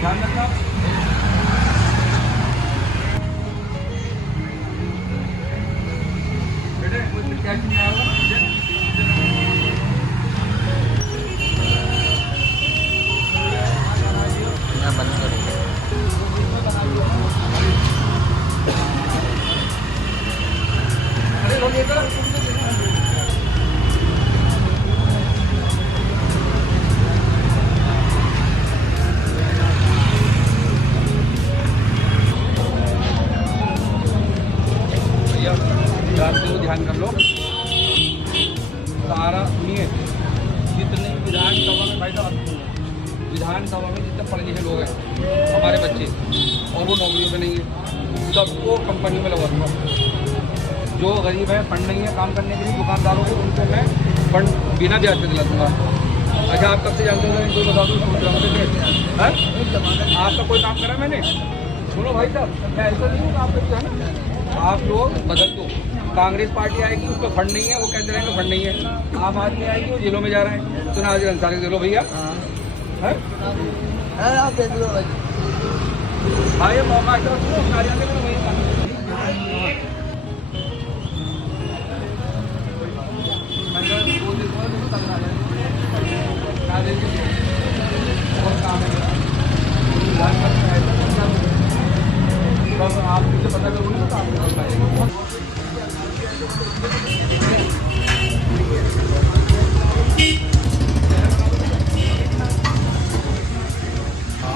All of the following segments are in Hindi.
ध्यान रखना। बेटे कुछ कैश नहीं आया होगा यहाँ बंद करेंगे। अरे लोग ये करो भैया, ध्यान कर लो। सारा सुनिए, जितने विधानसभा में भाई साहब, विधानसभा में जितने पढ़े लिखे लोग हैं हमारे बच्चे और वो नौकरियों पे नहीं है, सबको कंपनी में लगा दूँगा। जो गरीब है, फंड नहीं है काम करने के लिए, दुकानदारों को उनको मैं फंड बिना ब्याज पे दिला दूँगा। अच्छा, आप कब से जानते हो? इनको बता दूँ, आपका कोई काम करा मैंने? सुनो भाई साहब, मैं ऐसा नहीं हूँ, आप है ना, आप लोग बदल दो। कांग्रेस पार्टी आएगी, उसका फंड नहीं है, वो कहते रहेंगे फंड नहीं है। आम आदमी आएगी, वो जेलों में जा रहे हैं। तो नाजिर अंसारी दे लो भैया, आप देख लो भाई। हाँ, ये मौका ऐसा सुनो, कार्यालय में वही आप मुझे पता करूँगा तो आपको बताइएगा।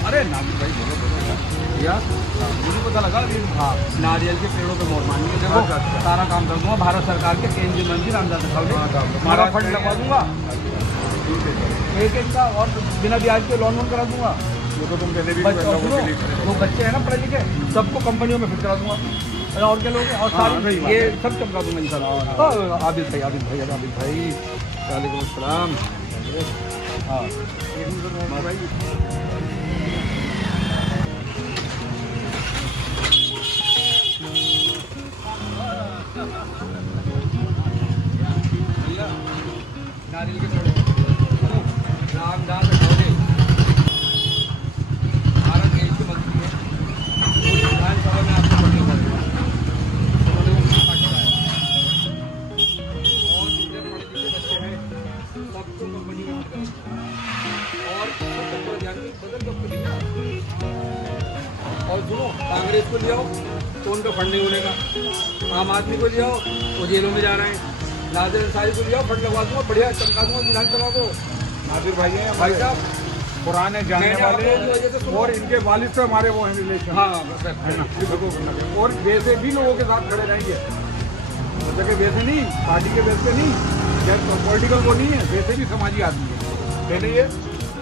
अरे नाजिर भाई बोलो भैया, मुझे पता लगा। हाँ, नारियल के पेड़ों पे मोर मानिए। देखो सारा काम कर दूंगा। भारत सरकार के केंद्रीय मंत्री रामदास अठावले, हमारा फंड लगवा दूंगा एक का, और बिना ब्याज के लोन वोन करा दूंगा। वो तो तुम पहले भी जो बच्चे हैं ना पढ़े लिखे, सबको कंपनियों में फिट करा दूंगा। और क्या लोग, और सारी ये सब चमका दूंगा इंशाल्लाह। आबिद भाई, आबिद भाई, आबिद भाई, वालेकुम अस्सलाम। हाँ भैया, नारियल के पेड़ रामदास अठावले भारत देश के मंत्री हैं। वो विधानसभा में आपको पढ़ने को मिलेगा। उन्होंने उनकी पार्टी लाया और जितने पढ़े लिखे बच्चे हैं सबको कंपनी में फिट करा और सब ध्यान में बदल दो भैया। और सुनो, कांग्रेस को ले आओ तो उनका फंड नहीं होने का। आम आदमी को ले आओ, वो जेलों में जा रहे हैं। नाजिर अंसारी को ले आओ, फंड लगवा दूंगा, बढ़िया चमका दूंगा विधानसभा को। नाजिर भाई हैं भाई साहब, पुराने जाने वाले, और इनके वालिद से हमारे वो हैं रिलेशन। हाँ, है ना। और वैसे भी लोगों के साथ खड़े रहेंगे, मतलब कि वैसे नहीं, पार्टी के वैसे नहीं, या पॉलिटिकल वो नहीं है, वैसे भी समाजी आदमी है। पहले ये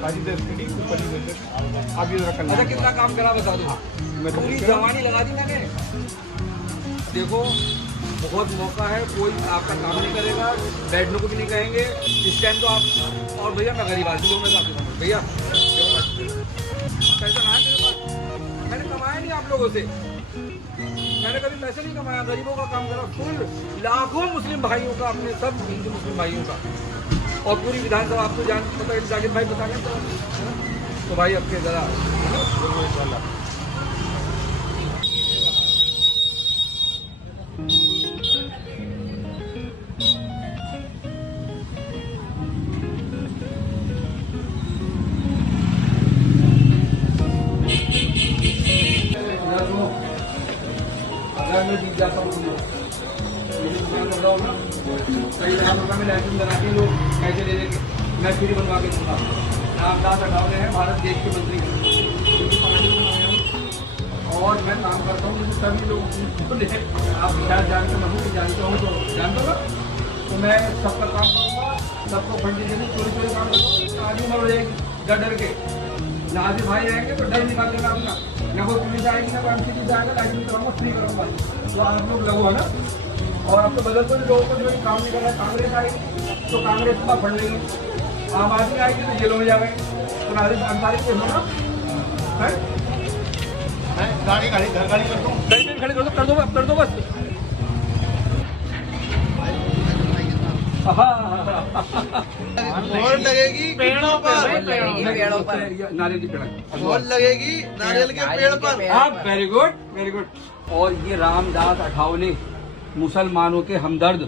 बाजी आप ये रखा। अच्छा, कितना काम करा बता दो। पूरी जवानी लगा दी मैंने। देखो, बहुत मौका है, कोई आपका काम नहीं करेगा, बैठने को भी नहीं कहेंगे इस टाइम तो आप। और भैया, मैं गरीब आदमी हूँ, मैं आपके समझ भैया पैसा ना है मेरे पास, मैंने कमाया नहीं आप लोगों से, मैंने कभी पैसे नहीं कमाया। गरीबों का काम करा, फुल लाखों मुस्लिम भाइयों का, अपने सब हिंदू मुस्लिम भाइयों का, और पूरी विधानसभा आपको जान पता है। जाकिर भाई बता गए तो भाई आपके जरा अगर मैं जीत जाता हूँ तो कई लाख रुपये में लाइसेंस बना के लोग कैसे ले लेंगे, मैं फ्री बनवा के दूंगा। रामदास अठावले हैं, भारत देश के मंत्री और मैं काम करता हूँ सभी लोग। आप शायद जानते हो, मैं जानता हूँ तो जानता हूँ, तो मैं सबका काम करूँगा, सबको फंड देंगे, चोरी काम करूँगा। आगे उम्र हो जाएगी डर डर के। नाजिर भाई आएंगे तो डर निकाल देगा अपना, ना कोई पुलिस आएगी, ना कोई एमसीडी जाएगा, लाइसेंस कराऊंगा, फ्री करूँगा। तो आप लोग लगो है ना। और अब तो बदल तो लोगों को जो काम नहीं कर रहा है, कांग्रेस आएगी तो कांग्रेस का फंड लेंगे, आम आदमी आएगी तो जेलों में जा गए। तो नाजिर अंसारी के होना गाड़ी कर दो, खड़े कर दो बस। मोहर लगेगी पेड़ों पे भाई, पेड़ों पर नारियल की पेड़ मोहर लगेगी नारियल के पेड़ पर। हाँ, वेरी गुड वेरी गुड। और ये रामदास अठावले मुसलमानों के हमदर्द,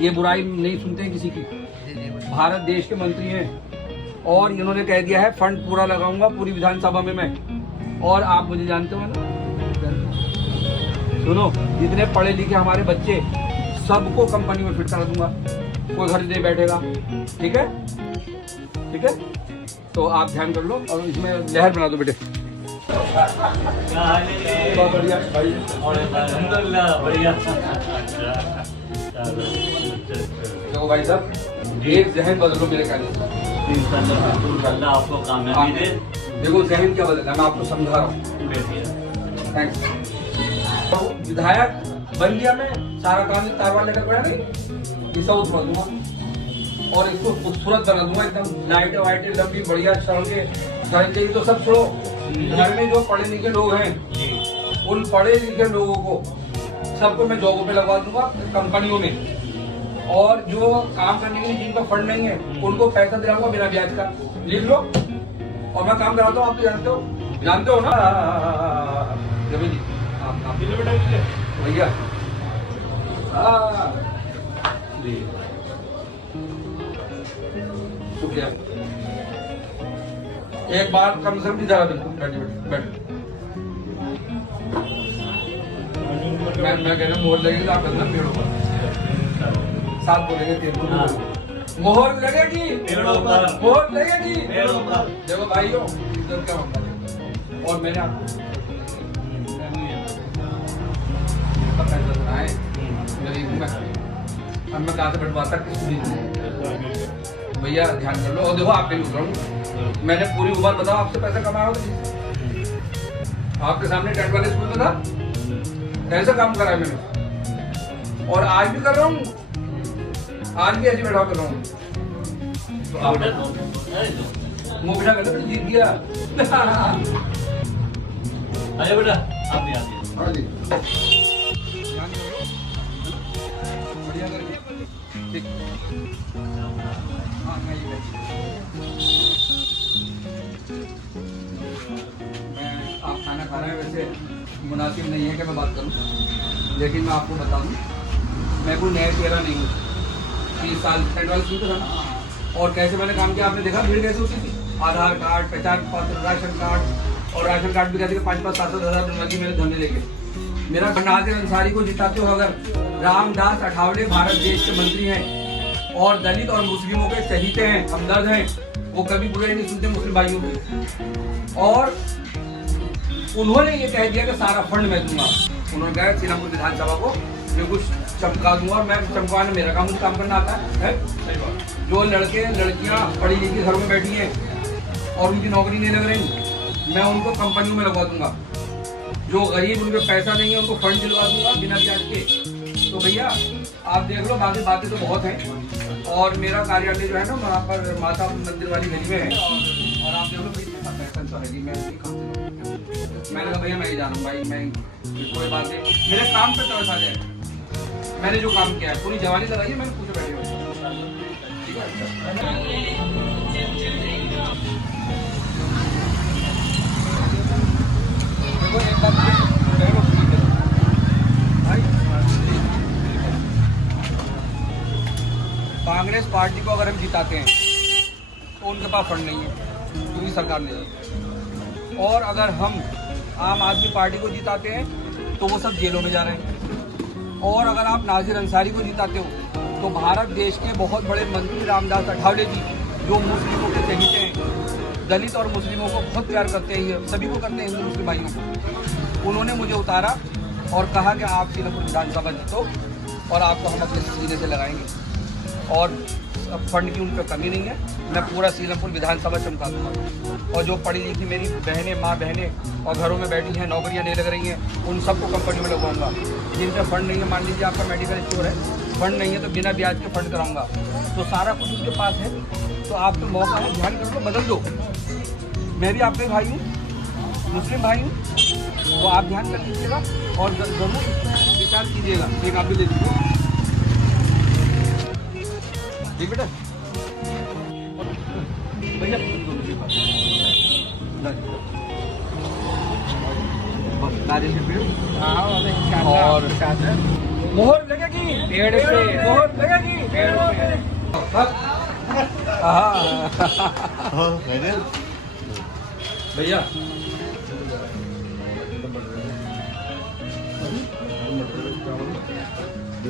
ये बुराई नहीं सुनते किसी की, भारत देश के मंत्री हैं और इन्होंने कह दिया है फंड पूरा लगाऊंगा पूरी विधानसभा में मैं। और आप मुझे जानते हो ना, सुनो, जितने पढ़े लिखे हमारे बच्चे सबको कंपनी में फिट करा दूंगा, कोई घर नहीं बैठेगा। ठीक है ठीक है, तो आप ध्यान कर लो और इसमें लहर बना दो बेटे। बहुत बढ़िया भाई, अल्हम्दुलिल्लाह बढ़िया। देखो भाई साहब, एक जहन बदलो मेरे कहने से। अल्लाह आपको कामयाबी दे। देखो जहन क्या बदलना, मैं आपको समझा रहा हूँ। थैंक्स। तो विधायक बन गया मैं, सारा काम तारवार लेकर पड़ा नहीं, ये सब उठवा दूंगा और इसको खूबसूरत बना दूंगा एकदम, लाइटें वाइटें लंबी बढ़िया सड़कें। सड़कें तो सब छोड़ो, घर में जो पढ़े लिखे लोग हैं उन पढ़े लिखे लोगों को सबको मैं जॉबों पे लगवा दूंगा कंपनियों में। और जो काम करने के लिए जिनका फंड नहीं है उनको पैसा दिलाऊंगा बिना ब्याज का, लिख लो। और मैं काम कराता हूँ, आप तो जानते हो ना रवि जी, भैया। शुक्रिया। एक बार कम से कम इधर बैठ। मैं कहना मोहर लगेगी तो आप करना पेड़ों पर, साथ बोलेंगे मोहर लगेगी पेड़ों पर, मोहर लगेगी पेड़ों पर। देखो भाइयों, इज्जत क्या होता है। और मैंने आपको पैसा सुनाए मेरी मैं, अब मैं कहाँ से बैठवाता किस भैया, ध्यान कर लो। और देखो आप भी लूट रहा हूँ, मैंने पूरी उम्र बताओ आपसे पैसा कमाया होगा, आपके सामने टेंट वाले स्कूल में था, कैसे काम करा है मैंने, और आज भी कर रहा हूँ, आज भी ऐसे बैठा कर रहा हूँ। तो आप मुँह बिठा कर जीत गया। अरे बेटा आप भी आते हाँ जी, ध्यान करो, बढ़िया करके ठीक। हाँ मैं आप खाना खा रहे हैं, वैसे मुनासिब नहीं है कि मैं बात करूं, लेकिन मैं आपको बता दूं, मैं कोई नया चेहरा नहीं हूँ। 30 साल टेंट वाले स्कूल था ना, और कैसे मैंने काम किया आपने देखा, भीड़ कैसे होती थी, आधार कार्ड, पहचान पत्र, राशन कार्ड, और राशन कार्ड भी कहते कि 5-5-7-7 हज़ार बनवाई मेरे धंधे लेके। मेरा नाज़िर अंसारी को जिताते हो अगर, रामदास अठावले भारत देश के मंत्री हैं और दलित और मुस्लिमों के चहीते हैं, हमदर्द हैं, वो कभी बुरे नहीं सुनते मुस्लिम भाइयों को। और उन्होंने ये कह दिया कि सारा फंड मैं दूंगा। उन्होंने कहा सीरामपुर विधानसभा को जो कुछ चमका दूंगा, और मैं चमकाना मेरा काम, मुझे काम करना आता है। सही बात। जो लड़के लड़कियां पढ़ी लिखी घरों में बैठी हैं और उनकी नौकरी नहीं लग रही, मैं उनको कंपनियों में लगवा दूंगा। जो गरीब उनके पैसा नहीं है उनको फंड दिलवा दूंगा बिना ब्याज के। तो भैया आप देख लो, बाकी बातें तो बहुत हैं। और मेरा कार्यालय जो है ना वहाँ पर माता मंदिर वाली गली में है, और आप देख लो पैसा तो है, मैंने कहा भैया मैं ही जा रहा हूँ भाई, मैं कोई बात नहीं, मेरे काम पे तरस आ जाए। मैंने जो काम किया है पूरी जवानी लगाई है, मैंने पूछे बैठे हुए। ठीक है, देखो एक बात भाई, कांग्रेस पार्टी को अगर हम जिताते हैं तो उनके पास फंड नहीं है, क्योंकि सरकार नहीं है। और अगर हम आम आदमी पार्टी को जिताते हैं तो वो सब जेलों में जा रहे हैं। और अगर आप नाज़िर अंसारी को जिताते हो तो भारत देश के बहुत बड़े मंत्री रामदास अठावले जी, जो मुस्लिमों के चहीते हैं, दलित और मुस्लिमों को बहुत प्यार करते हैं, सभी को करते हैं, हिंदू मुस्लिम भाइयों को, उन्होंने मुझे उतारा और कहा कि आप सीरामपुर विधानसभा जीतो और आपको हम अपने सीने से लगाएंगे। और फंड की उन पर कमी नहीं है, मैं पूरा सीरामपुर विधानसभा चमका दूँगा। और जो पढ़ी लिखी मेरी बहनें, माँ बहनें और घरों में बैठी हैं, नौकरियाँ नहीं लग रही हैं, उन सबको कंपनी में लगवाऊँगा। जिन पर फंड नहीं है, मान लीजिए आपका मेडिकल स्टोर है, फंड नहीं है तो बिना ब्याज के फंड कराऊँगा। तो सारा कुछ उनके पास है, तो आप तो मौका है, ध्यान कर लो, बदल दो। मैं भी आपके भाई हूँ, मुस्लिम भाई हूँ, तो आप ध्यान कर लीजिएगा और जरूर विचार कीजिएगा। एक आप भी ले लीजिए। ठीक बेटा भैया नारियल के पेड़ और मोहर लगेगी पेड़ पे, मोहर लगेगी पेड़ पे। भैया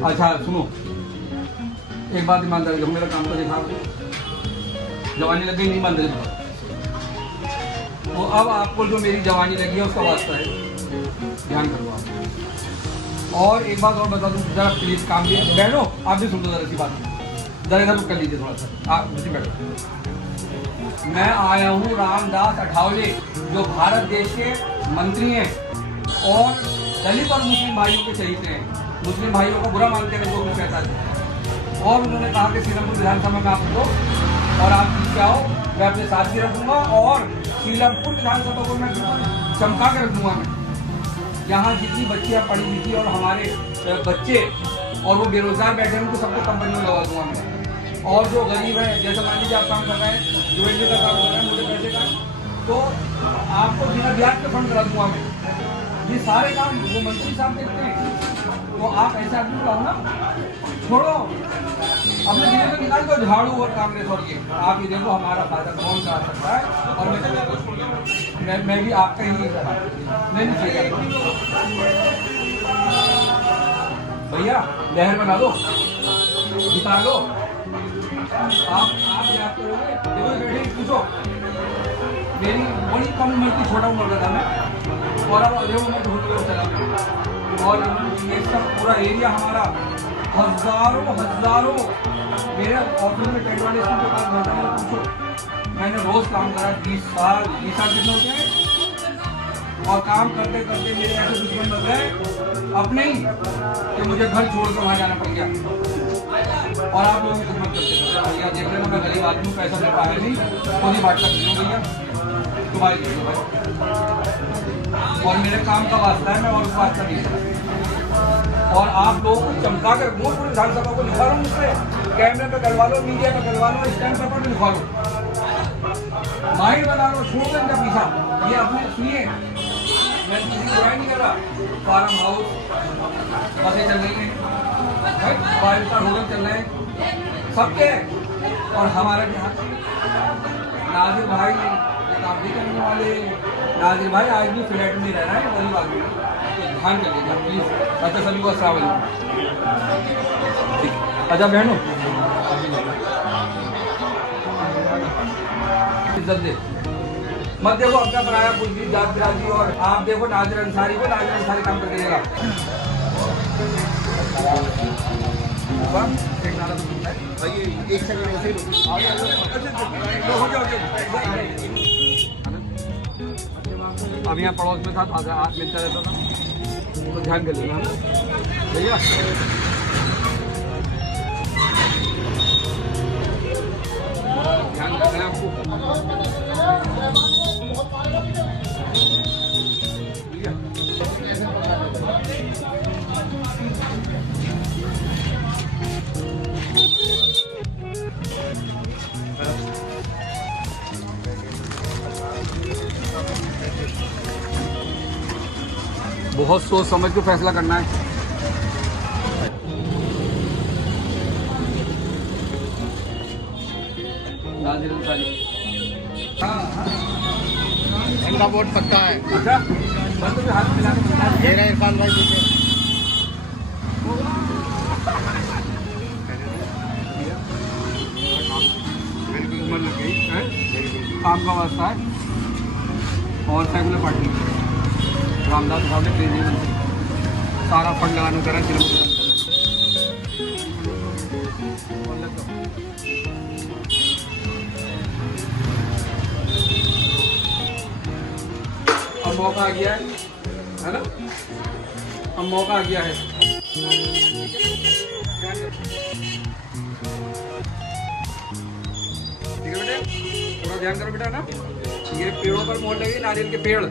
अच्छा सुनो, एक बात ईमानदारी, मेरा काम तो देखा आपने, जवानी लग गई नहीं ईमानदारी। तो अब आपको जो मेरी जवानी लगी है उसका वास्ता है, ध्यान करो आप। और एक बात और बता दूं, जरा प्लीज काम भी है, बहनों आप भी सुन लो जरा सी बात, जरा इधर कर लीजिए थोड़ा सा, आप मुझे बैठो। मैं आया हूँ रामदास अठावले, जो भारत देश के मंत्री हैं और दलित और मुस्लिम भाइयों के चहीते हैं, मुस्लिम भाइयों को बुरा मानते हैं जो कुछ कहता है। और उन्होंने कहा कि सीलमपुर विधानसभा में आपको और आप जीत जाओ, मैं अपने साथ भी रखूँगा और सीलमपुर विधानसभा को मैं चमका के रख दूँगा। मैं यहाँ जितनी बच्चियाँ पढ़ी लिखी और हमारे बच्चे और वो बेरोजगार बैठे हैं उनको सबको कंपनी में लगा दूँगा मैं। और जो गरीब है, जैसे मान लीजिए आप काम कर रहे हैं, जो एनजीओ का काम कर रहे हैं, मुझे पैसे का, तो आपको बिना ब्याज के फंड करा दूँगा मैं। ये सारे काम वो मंत्री साहब देखते हैं। तो आप ऐसे आदमी को ना छोड़ो, अपने जीवन में निकाल दो झाड़ू और कांग्रेस और ये। आप ये देखो हमारा फायदा कौन सा आ सकता है, और मैं भी आपका ही मैं नहीं चाहिए भैया, लहर बना दो, जिता लो। आप याद करोगे, देखो बेटे पूछो, मेरी बड़ी कम उम्र की, छोटा उम्र का था मैं, और अब अजय उम्र बहुत लोग चला गया। और ये सब पूरा एरिया हमारा हजारों मेरे ऑफिस में टेंट वाले स्कूल के पास घंटा में पूछो, मैंने रोज काम करा 20 साल कितने होते हैं। और काम करते करते मेरे ऐसे दुश्मन बन गए अपने ही कि मुझे घर छोड़ कर वहाँ जाना पड़ गया। और आप लोगों की खिदमत करते भैया, देख लेना मैं गरीब आदमी, पैसा दे पाया नहीं, खुद ही बांटना कर भैया, तुम्हारी भाई। और मेरे काम का वास्ता है, मैं और वास्ता नहीं है। और आप लोगों को चमका कर पूरे विधानसभा को लिखवा लो, मुझसे कैमरे पे करवा लो, मीडिया पे करवा लो, स्टैंड पेपर पे लिखवा लो, माइंड बना लो, छोड़ दें इनका पीछा। ये अपने सुनिए, मैं किसी को बुराई नहीं कर रहा। फार्म हाउस बसें चल रही हैं, 5 स्टार होटल चल रहे हैं सबके, और हमारा यहाँ नाजिर भाई काम भी करने वाले, नाजिर भाई आज भी फ्लैट में रह रहा है, गरीब आदमी, तो ध्यान करिएगा प्लीज। अच्छा सभी को अस्सलाम वालेकुम। ठीक, अच्छा बहनों इज्जत दे मत देखो अपना बनाया कुछ भी जात बिरादरी, और आप देखो नाजिर अंसारी को, नाजिर अंसारी काम कर देगा। एक सेकंड ऐसे अब यहाँ पड़ोस में था, हाथ मिलता रहता था, तो ध्यान कर लेना भैया। ध्यान रखना है आपको। बहुत सोच समझ के फैसला करना है। इनका वोट पक्का है। अच्छा बस तो हाथ मिला के बता ये रहे इरफान भाई पीछे। बिल्कुल उम्र लग गई है, काम का वास्ता है। और सेकुलर पार्टी रामदास अठावले केंद्रीय मंत्री, सारा फंड लगाने करें सीलमपुर। अब मौका आ गया है ना, अब मौका आ गया है। ठीक है बेटे, थोड़ा ध्यान करो बेटा ना, ये पेड़ों पर मोहर लगी, नारियल के पेड़।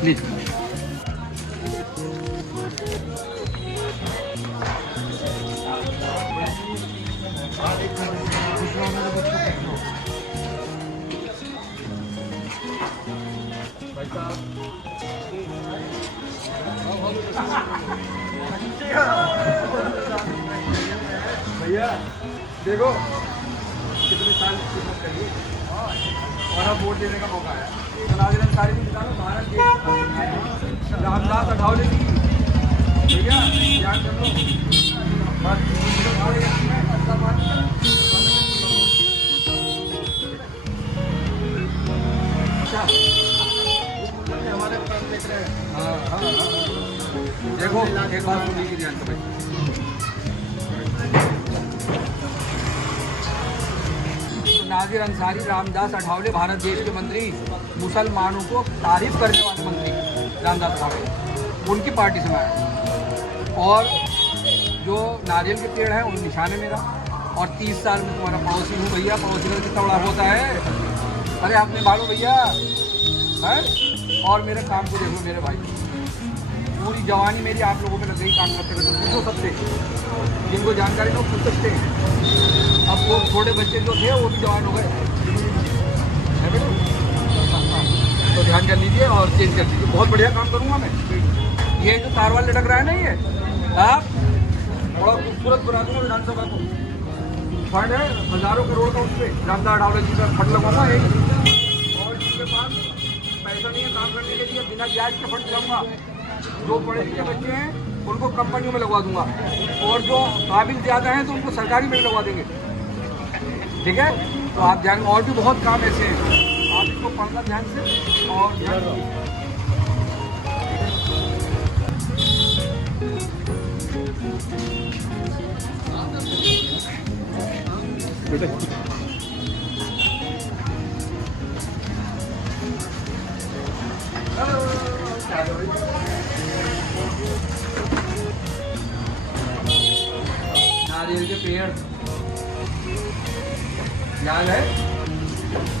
प्लीज भैया देखो कितने साल की खिदमत करिए और अब वोट देने का मौका है। नाज़रीन अंसारी की निकालो भारत देश रामदास अठावले जी भैया ध्यान कर लो बस हमारे काम देख रहे हैं। हाँ हाँ देखो एक बात सुन लीजिए ध्यान से भाई। नाज़िर अंसारी रामदास अठावले भारत देश के मंत्री, मुसलमानों को तारीफ करने वाले मंत्री रामदास अठावले, उनकी पार्टी से मैं आया और जो नारियल के पेड़ हैं उन निशान है मेरा और 30 साल में तुम्हारा पड़ोसी हूँ भैया। पड़ोसी का कितना बड़ा होता है, अरे आपने मालूम भैया है। और मेरे काम को देखो मेरे भाई, पूरी जवानी मेरी आप लोगों में लग गई काम करते करते। पूछो सबसे जिनको जानकारी लोग पूछ सकते हैं। अब वो छोटे बच्चे जो थे वो भी जवान हो गए, तो ध्यान कर लीजिए और चेंज कर लीजिए। बहुत बढ़िया काम करूँगा मैं। ये जो तार वाल लटक रहा है ना, ये आप बड़ा खूबसूरत बना दूँगा विधानसभा को। फंड है हज़ारों करोड़ का, उस पर रामदास अठावले जी का फंड लगाऊंगा एक। और जिसके पास पैसा नहीं है काम करने के लिए, बिना ब्याज के फंड लगाऊंगा। जो पढ़े लिखे बच्चे हैं उनको कंपनियों में लगवा दूंगा और जो काबिल ज़्यादा हैं तो उनको सरकारी में लगवा देंगे। ठीक है, तो आप ध्यान, और भी बहुत काम ऐसे हैं, आप इसको पढ़ना ध्यान से और ध्यान नारियल के पेड़ याद है,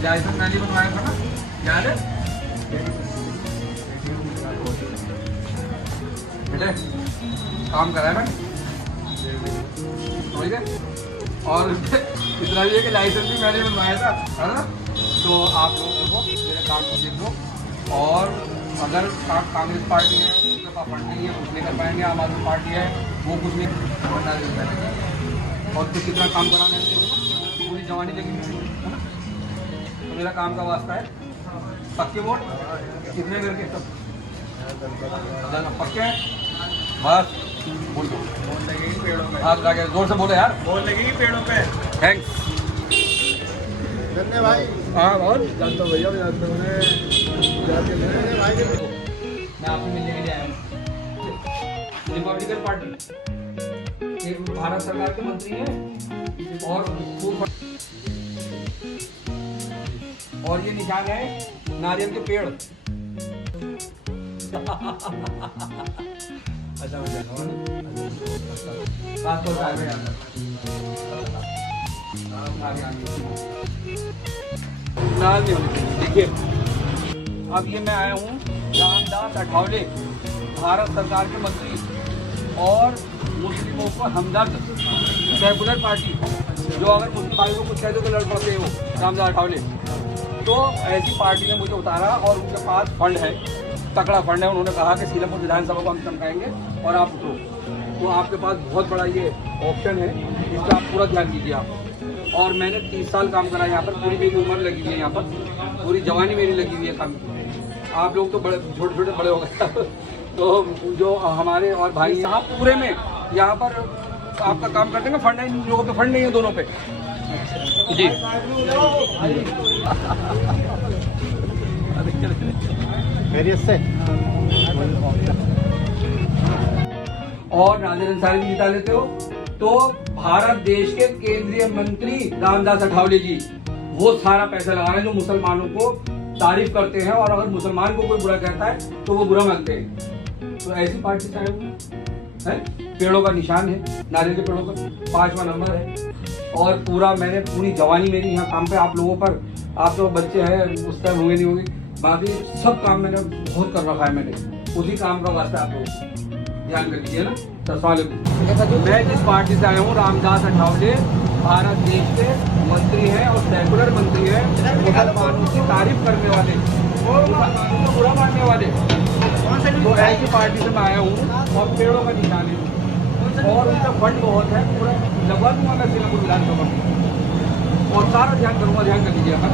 लाइसेंस मैंने बनवाया था ना, याद है बेटे? काम करा है मैंने, समझ गए? और इतना भी है कि लाइसेंस भी मैंने बनवाया था, है ना? तो आप लोग देखो मेरे काम को देख लो। और अगर कांग्रेस पार्टी है उसके पास फंड नहीं है, कुछ नहीं कर पाएंगे। आम आदमी पार्टी है वो कुछ नहीं करना देता है। और तो कितना काम कराना है, पूरी जवानी लगी हुई है ना? तो मेरा काम का वास्ता है। पक्के वोट कितने करके सब पक्के हैं? बस बोल दो, बोल लगेगी पेड़ों पे। हाथ लगा के जोर से बोले यार, बोल लगेगी पेड़ों पे। थैंक्स धन्यवाद भाई। हाँ बहुत जानता हूँ भैया, जानता हूँ मैं आपसे मिलने के लिए आया हूँ। रिपब्लिकन पार्टी एक भारत सरकार के मंत्री हैं और ये निशान है नारियल के पेड़। अच्छा देखिए, अब ये मैं आया हूँ रामदास अठावले भारत सरकार के मंत्री और मुस्लिमों को हमदर्द सेकुलर पार्टी, जो अगर मुस्लिम भाइयों को कुछ कह दो तो लड़ पड़ते हो रामदास अठावले। तो ऐसी पार्टी ने मुझे उतारा और उनके पास फंड है, तकड़ा फंड है। उन्होंने कहा कि सीलमपुर विधानसभा को हम चमकाएंगे और आप उतरो। तो आपके पास बहुत बड़ा ये ऑप्शन है, इस पर आप पूरा ध्यान दीजिए आप। और मैंने 30 साल काम करा यहाँ पर, पूरी मेरी उम्र लगी हुई है यहाँ पर, पूरी जवानी मेरी लगी हुई है काम। आप लोग तो बड़े छोटे छोटे बड़े हो गए। तो जो हमारे और भाई यहाँ पूरे में यहाँ पर आपका काम करते हैं, फंड है, इन लोगों पे फंड नहीं है, दोनों पे जी। से और नाज़िर अंसारी भी जिता लेते हो। तो भारत देश के केंद्रीय मंत्री रामदास अठावले जी वो सारा पैसा लगा रहे हैं जो मुसलमानों को तारीफ करते हैं, और अगर मुसलमान को कोई बुरा कहता है तो वो बुरा मानते हैं। तो ऐसी पार्टी से आए हुए हैं। पेड़ों का निशान है, नारियल के पेड़ों का 5वां नंबर है। और पूरा मैंने पूरी जवानी मेरी यहाँ काम पे, आप लोगों पर, आप लोग बच्चे हैं उस टाइम होंगे नहीं होगी, बाकी सब काम मैंने बहुत कर रखा है। मैंने उसी काम का वास्ता आप लोग ध्यान कर लीजिए ना। मैं जिस पार्टी से आया हूँ रामदास अठावले भारत देश के मंत्री मंत्री हैं और सेकुलर मंत्री हैं, मुसलमानों की तारीफ करने वाले, मुसलमानों को बुरा मानने वाले, तो ऐसी पार्टी से मैं आया हूँ और पेड़ों का निशान है और उनका फंड बहुत है, पूरा लगवा दूंगा मैं सीलापुर विधानसभा में और सारा ध्यान करूँगा, ध्यान कर लीजिएगा ना।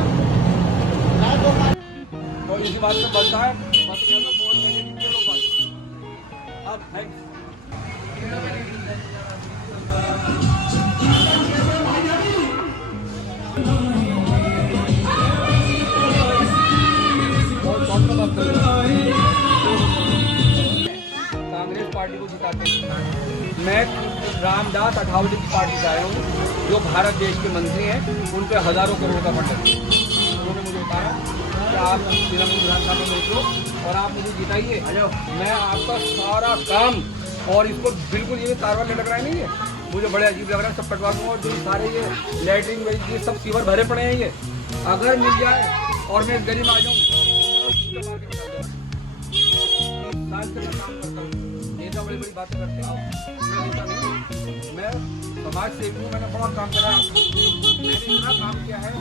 तो इसी बात में बनता है बहुत अब थैंक्स। कांग्रेस पार्टी को जिताते हैं। मैं रामदास अठावले की पार्टी से आया हूँ, जो भारत देश के मंत्री हैं, उन पे हजारों करोड़ का फंड है। उन्होंने मुझे बताया कि आप सीलापुर विधानसभा में उतरो और आप मुझे जिताइए, मैं आपका सारा काम, और इसको बिल्कुल ये कारवाई लग रहा है नहीं है, मुझे बड़े अजीब लग रहा है, सब कटवा दूँगा। और जो सारे ये लैटरिन ये सब सीवर भरे पड़े हैं, ये अगर मिल जाए और मैं इस गली में आ जाऊँ नेता बड़ी बड़ी बातें करते हैं, मैं नेता नहीं, मैं समाज सेवी हूँ। मैंने बहुत काम करा, मैंने इतना काम किया है कि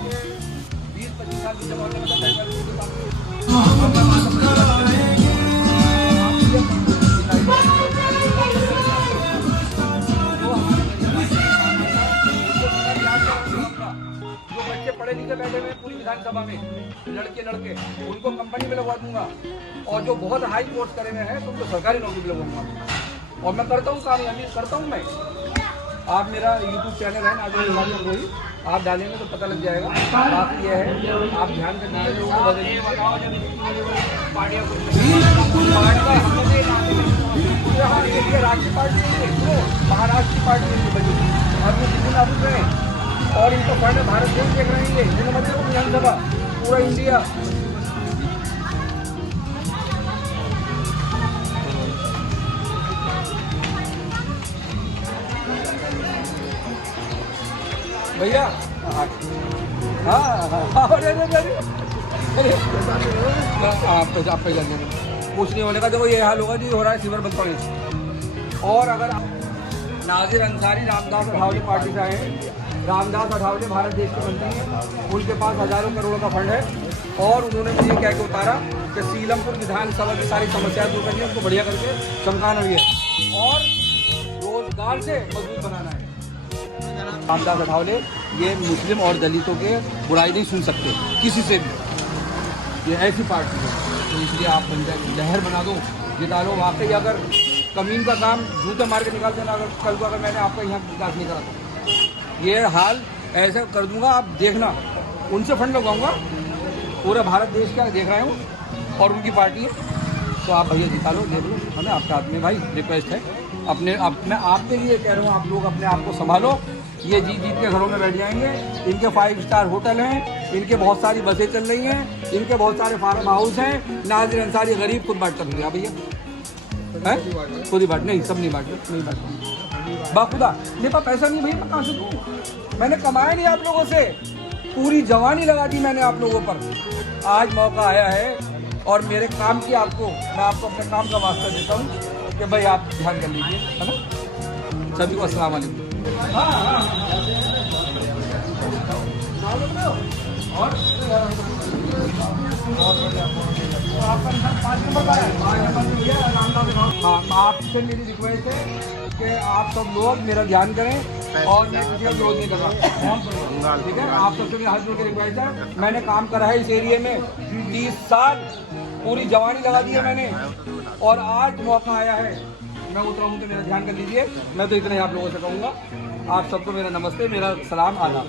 20-25 साल की जमाने में जो बच्चे पढ़े लिखे बैठे हुए पूरी विधानसभा में, लड़के उनको कंपनी में लगवा दूंगा, और जो बहुत हाई कोर्स करे हुए हैं तो उनको सरकारी नौकरी में लगवाऊंगा। और मैं करता हूँ काम, यानी करता हूँ मैं। आप मेरा यूट्यूब चैनल है नाजर, आप डालेंगे तो पता लग जाएगा। बात ये है, आप ध्यान करना है लोगों को बदलिए, राज्य पार्टी महाराष्ट्र की पार्टी और ये जितने लागू हैं और इनको फंड भारत देश देख रहे हैं, ये मतलब विधानसभा पूरा इंडिया। भैया आप पे जाने कुछ नहीं होने का। देखो ये हाल होगा जी, हो रहा है सीवर बंद। और अगर नाजिर अंसारी रामदास अठावले पार्टी से आए हैं, रामदास अठावले भारत देश के मंत्री हैं, उनके पास हजारों करोड़ों का फंड है, और उन्होंने मुझे कह के उतारा कि सीलमपुर विधानसभा की सारी समस्याएं दूर करनी है, उसको बढ़िया करके चमकाना भी है और रोजगार से मजबूत बनाना है। रामदास अठावले ये मुस्लिम और दलितों के बुराई नहीं सुन सकते किसी से भी, ये ऐसी पार्टी है, तो इसलिए आप लहर बना दो, जिता लो। वाकई अगर कमीन का काम जूते मार के निकाल देना, अगर कल को अगर मैंने आपका यहाँ विकास नहीं करा तो ये हाल ऐसे कर दूंगा, आप देखना। उनसे फंड लगवाऊंगा, पूरा भारत देश का देख रहे हूँ और उनकी पार्टी है, तो आप भैया जिता लो, देख लो, है ना। आपके हाथ में भाई रिक्वेस्ट है, मैं आपके लिए कह रहा हूँ, आप लोग अपने आप को संभालो। ये जीत के घरों में बैठ जाएंगे, इनके 5 स्टार होटल हैं, इनके बहुत सारी बसें चल रही हैं, इनके बहुत सारे फार्म हाउस हैं। नाजिर अंसारी गरीब खुद बांट कर भैया है, खुद ही बांट, नहीं सब नहीं बांट बाखुदा मेरे पास पैसा नहीं भैया, मैं कहाँ से दूँ? मैंने कमाया नहीं आप लोगों से, पूरी जवानी लगा दी मैंने आप लोगों पर। आज मौका आया है और मेरे काम की आपको, मैं आपको अपने काम का वास्ता देता हूँ कि भाई आप ध्यान कर लीजिए, है ना। सभी को अस्सलाम वालेकुम। हाँ, आपसे मेरी रिक्वेस्ट है कि आप सब लोग मेरा ध्यान करें और मैं किसी का विरोध नहीं कर रहा, ठीक है। आप सबसे मेरे हाथ जोड़ के रिक्वेस्ट है, मैंने काम करा है इस एरिया में 30 साल, पूरी जवानी लगा दी है मैंने, और आज मौका आया है, मैं उतरा हूँ तो मेरा ध्यान कर लीजिए। मैं तो इतना ही आप लोगों से कहूँगा। आप सबको मेरा नमस्ते, मेरा सलाम, आदाब।